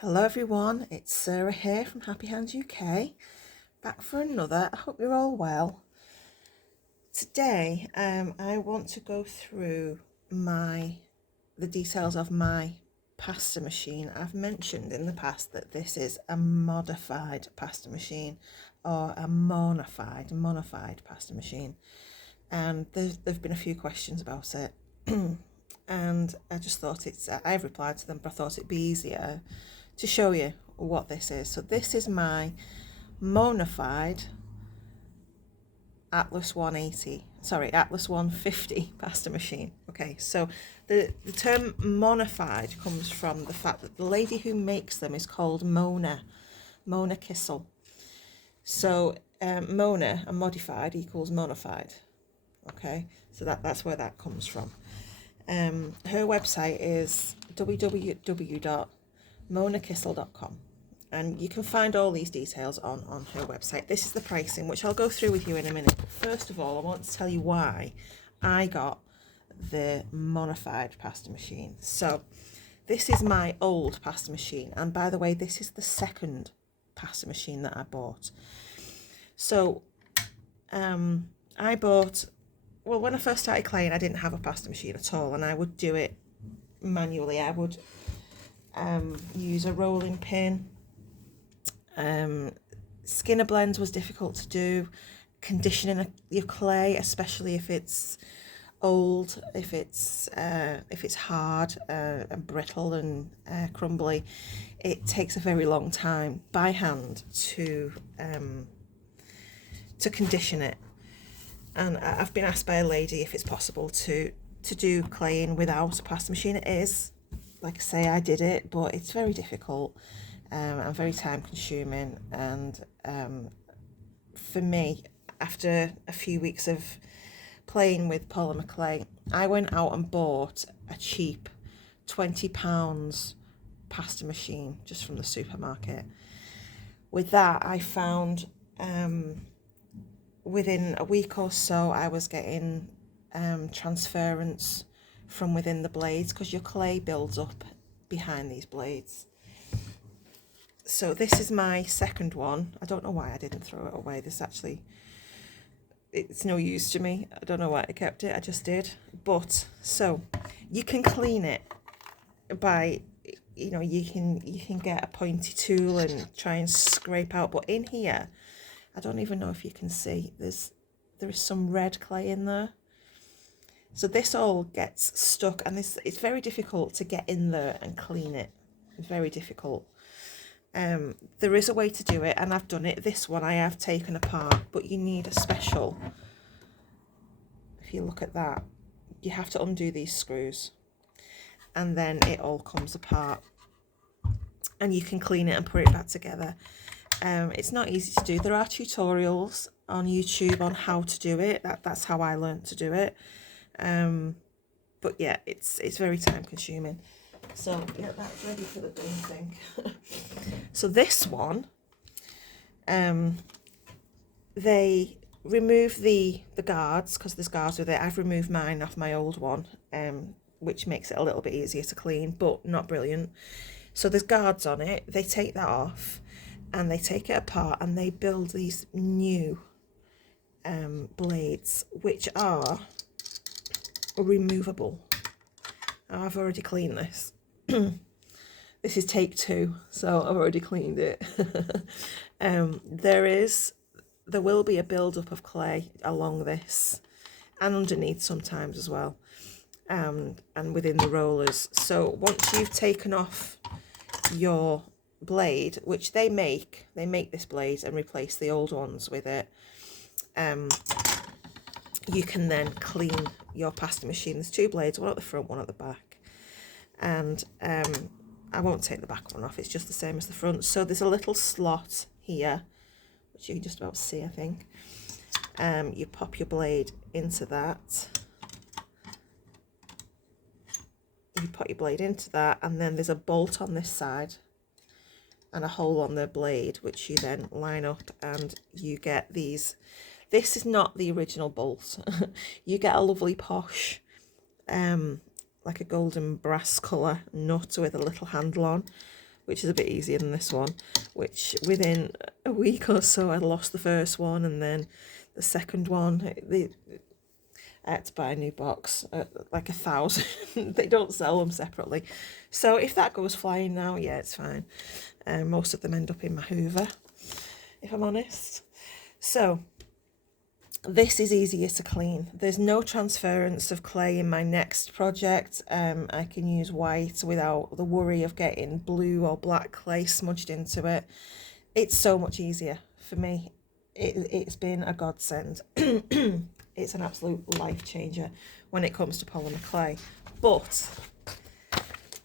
Hello everyone, it's Sarah here from Happy Hands UK, back for another. I hope you're all well. Today I want to go through the details of my pasta machine. I've mentioned in the past that this is a modified pasta machine, or a Monafied pasta machine, and there've been a few questions about it. And I just thought I've replied to them, but I thought it'd be easier to show you what this is. So this is my Monafied Atlas 150 pasta machine. Okay, so the term Monafied comes from the fact that the lady who makes them is called Mona Kissel. So Mona and modified equals Monafied. Okay, so that's where that comes from. Her website is www.monakissel.com, and you can find all these details on her website. This is the pricing, which I'll go through with you in a minute. But first of all, I want to tell you why I got the Monafied pasta machine. So this is my old pasta machine, and by the way, this is the second pasta machine that I bought. So I bought, well, when I first started claying, I didn't have a pasta machine at all, and I would do it manually. I would use a rolling pin. Skinner blends was difficult to do. Conditioning your clay, especially if it's old, if it's hard and brittle and crumbly, it takes a very long time by hand to condition it. And I've been asked by a lady if it's possible to do claying without a pasta machine. It is. Like I say, I did it, but it's very difficult and very time consuming. And for me, after a few weeks of playing with polymer clay, I went out and bought a cheap £20 pasta machine just from the supermarket. With that, I found within a week or so, I was getting transference from within the blades, because your clay builds up behind these blades. So this is my second one. I don't know why I didn't throw it away. It's no use to me. I don't know why I kept it. I just did. But so you can clean it by, you can get a pointy tool and try and scrape out. But in here, I don't even know if you can see, there is some red clay in there. So this all gets stuck, and it's very difficult to get in there and clean it. It's very difficult. There is a way to do it, and I've done it. This one I have taken apart, but you need a special. If you look at that, you have to undo these screws, and then it all comes apart, and you can clean it and put it back together. It's not easy to do. There are tutorials on YouTube on how to do it. That's how I learned to do it. But yeah, it's very time consuming. So yeah, that's ready for the done thing. So this one, they remove the guards, because there's guards with it. I've removed mine off my old one, which makes it a little bit easier to clean, but not brilliant. So there's guards on it. They take that off, and they take it apart, and they build these new blades, which are removable. Now, I've already cleaned this. This is take 2, so I've already cleaned it. There will be a build-up of clay along this, and underneath sometimes as well, and within the rollers. So once you've taken off your blade, which they make this blade and replace the old ones with it, you can then clean your pasta machine. There's 2 blades, one at the front, one at the back, and I won't take the back one off, it's just the same as the front. So there's a little slot here, which you can just about see, I think. You pop your blade into that. You put your blade into that, and then there's a bolt on this side and a hole on the blade, which you then line up, and you get these. This is not the original bolt. You get a lovely posh like a golden brass colour nut with a little handle on. which is a bit easier than this one, which within a week or so I lost the first one, and then the second one, I had to buy a new box, like 1,000. They don't sell them separately. So if that goes flying now, yeah, it's fine. Most of them end up in my Hoover, if I'm honest. So this is easier to clean. There's no transference of clay in my next project. I can use white without the worry of getting blue or black clay smudged into it. It's so much easier for me. It's been a godsend. It's an absolute life changer when it comes to polymer clay, but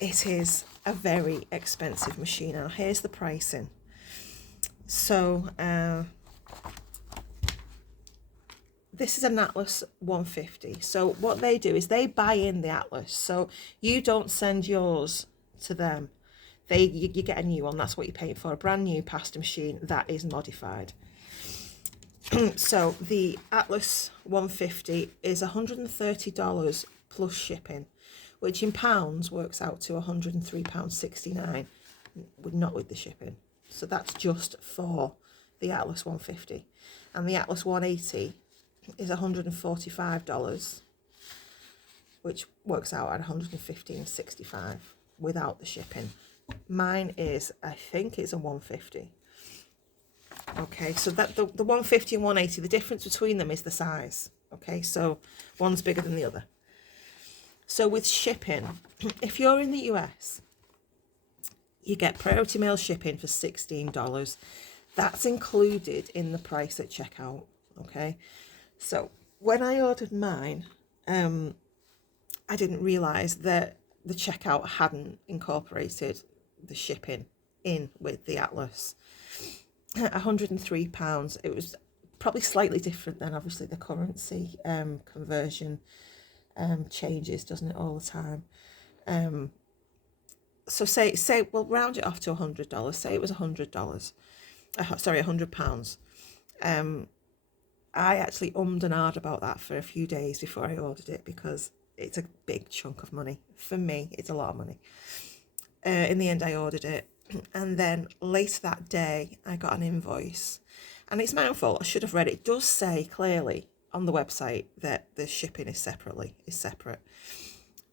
it is a very expensive machine. Now here's the pricing. So this is an Atlas 150. So what they do is they buy in the Atlas. So you don't send yours to them. You get a new one. That's what you're paying for. A brand new pasta machine that is modified. So the Atlas 150 is $130 plus shipping, which in pounds works out to £103.69, not with the shipping. So that's just for the Atlas 150. And the Atlas 180 is $145, which works out at $115.65 without the shipping. Mine is, I think it's a 150. Okay, so that the 150 and 180, the difference between them is the size. Okay, so one's bigger than the other. So with shipping, if you're in the US, you get priority mail shipping for $16. That's included in the price at checkout. Okay, so when I ordered mine, I didn't realise that the checkout hadn't incorporated the shipping in with the Atlas. £103. It was probably slightly different than obviously the currency conversion changes, doesn't it, all the time. So say we'll round it off to $100. Say it was $100. Sorry, £100. I actually ummed and ahed about that for a few days before I ordered it, because it's a big chunk of money. For me, it's a lot of money. In the end, I ordered it. And then later that day, I got an invoice. And it's my own fault. I should have read it. It does say clearly on the website that the shipping is separate.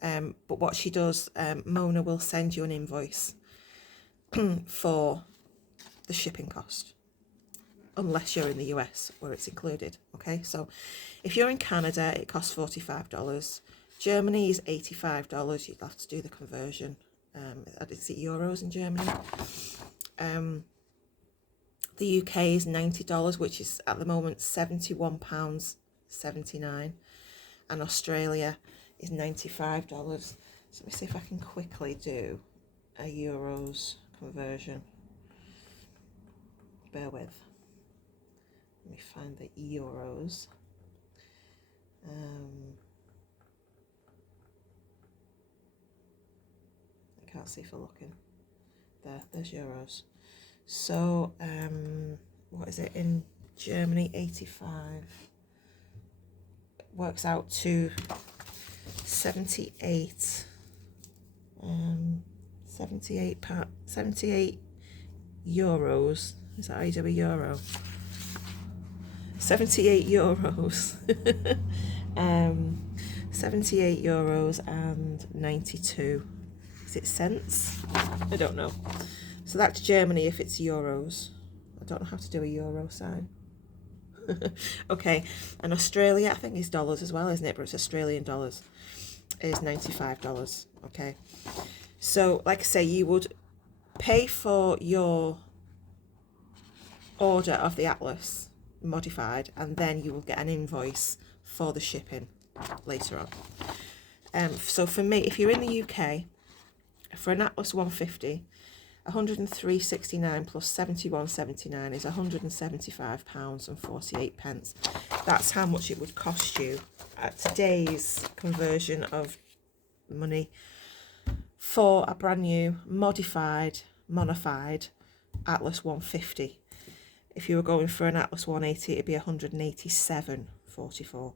But what she does, Mona will send you an invoice for the shipping cost, unless you're in the US where it's included. Okay, so if you're in Canada, it costs $45. Germany is $85. You'd have to do the conversion. Is it euros in Germany? The UK is $90, which is at the moment £71.79, and Australia is $95. So let me see if I can quickly do a euros conversion. Bear with. Let me find the euros. I can't see for looking. There's euros. So what is it in Germany? 85 works out to 78 euros. Is that how you do a euro? 78 euros. 78 euros and 92. Is it cents? I don't know. So that's Germany if it's euros. I don't know how to do a euro sign. Okay, and Australia, I think is dollars as well, isn't it? But it's Australian dollars. Is $95. Okay. So, like I say, you would pay for your order of the Atlas modified, and then you will get an invoice for the shipping later on. So for me, if you're in the UK, for an Atlas 150, 103.69 plus 71.79 is £175.48. That's how much it would cost you at today's conversion of money for a brand new modified Monafied Atlas 150. If you were going for an Atlas 180, it'd be £187.44.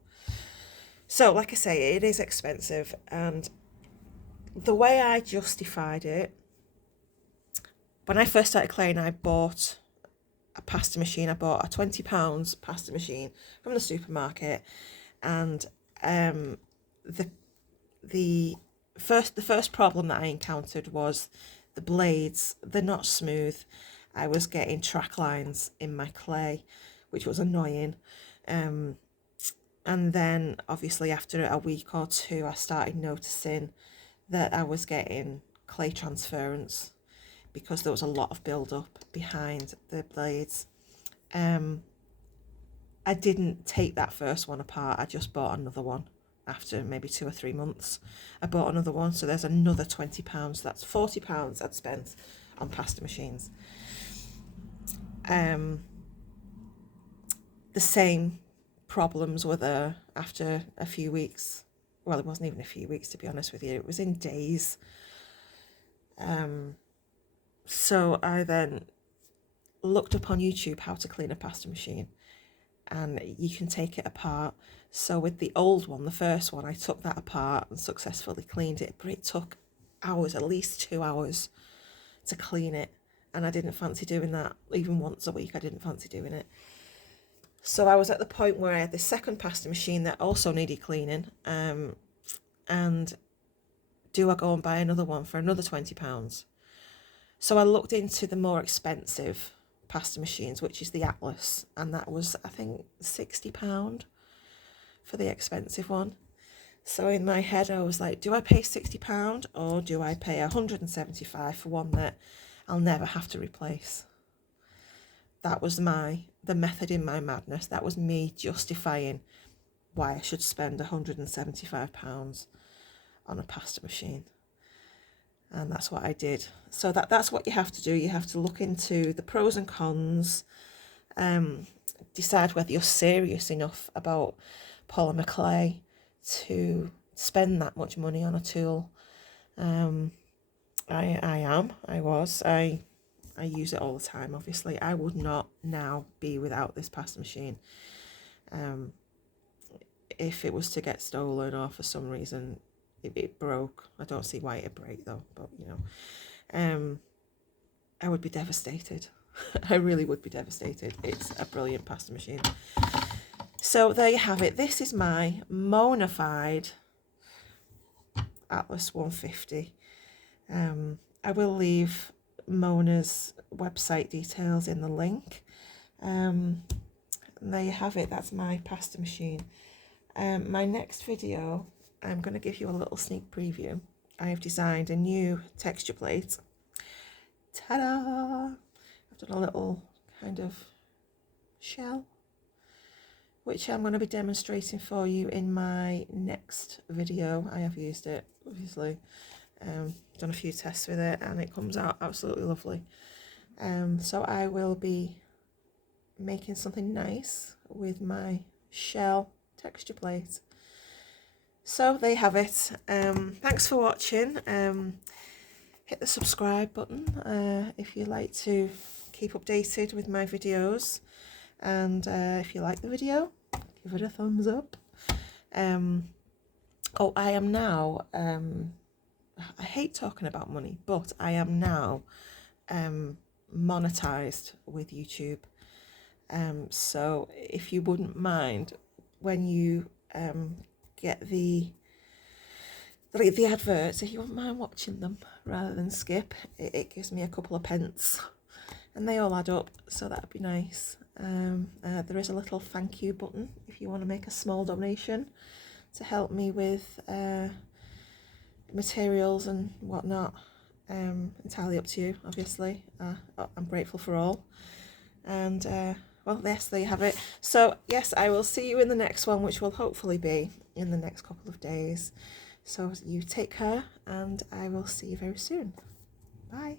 So, like I say, it is expensive, and the way I justified it when I first started claying, I bought a pasta machine. I bought a £20 pasta machine from the supermarket, and the first problem that I encountered was the blades. They're not smooth. I was getting track lines in my clay, which was annoying. And then obviously after a week or two, I started noticing that I was getting clay transference because there was a lot of build up behind the blades. I didn't take that first one apart. I just bought another one after maybe 2 or 3 months. I bought another one, so there's another £20. That's £40 I'd spent on pasta machines. The same problems were there after a few weeks. Well, it wasn't even a few weeks, to be honest with you. It was in days. So I then looked up on YouTube how to clean a pasta machine, and you can take it apart. So with the old one, the first one, I took that apart and successfully cleaned it, but it took hours, at least 2 hours to clean it, and I didn't fancy doing that. Even once a week, I didn't fancy doing it. So I was at the point where I had this second pasta machine that also needed cleaning, and do I go and buy another one for another £20? So I looked into the more expensive pasta machines, which is the Atlas, and that was, I think, £60 for the expensive one. So in my head I was like, do I pay £60 or do I pay £175 for one that I'll never have to replace? That was the method in my madness. That was me justifying why I should spend £175 on a pasta machine. And that's what I did. So that's what you have to do. You have to look into the pros and cons, decide whether you're serious enough about polymer clay to spend that much money on a tool. I use it all the time, obviously. I would not now be without this pasta machine. If it was to get stolen or for some reason it broke, I don't see why it'd break though, but you know, I would be devastated. I really would be devastated. It's a brilliant pasta machine. So there you have it. This is my Monafied Atlas 150. I will leave Mona's website details in the link. And there you have it. That's my pasta machine. My next video, I'm going to give you a little sneak preview. I have designed a new texture plate. Ta-da! I've done a little kind of shell, which I'm going to be demonstrating for you in my next video. I have used it, obviously. Done a few tests with it, and it comes out absolutely lovely. So I will be making something nice with my shell texture plate. So there you have it. Thanks for watching. Hit the subscribe button if you like to keep updated with my videos, and if you like the video, give it a thumbs up. Oh, I am now I hate talking about money, but I am now monetized with YouTube. So if you wouldn't mind, when you get the adverts, if you wouldn't mind watching them rather than skip, it gives me a couple of pence, and they all add up, so that'd be nice. There is a little thank you button if you want to make a small donation to help me with materials and whatnot. Entirely up to you, obviously. I'm grateful for all. And well, yes, there you have it. So yes, I will see you in the next one, which will hopefully be in the next couple of days. So you take care, and I will see you very soon. Bye.